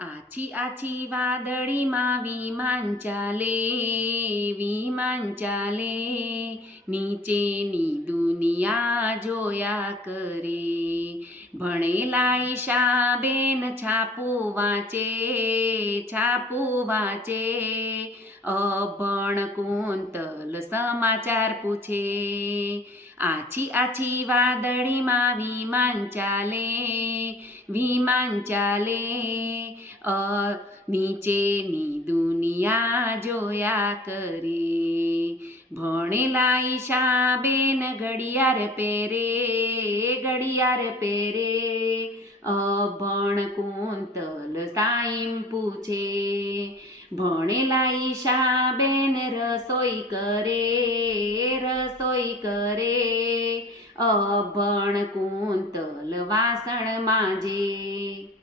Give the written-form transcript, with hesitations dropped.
આછી આછી વાદળીમાં વિમાન ચાલે નીચેની દુનિયા જોયા કરે. ભણેલા ઈશાબેન છાપું વાંચે અભણ કુંતલ સમાચાર પૂછે. આછી આછી વાદળીમાં વિમાન ચાલે નીચેની દુનિયા જોયા કરે. ભણેલા ઈશાબેન ઘડિયાળ પહેરે અભણ કુંતલ ટાઈમ પૂછે. ભણેલા ઈશાબેન રસોઈ કરે અભણ કુંતલ વાસણ માંજે.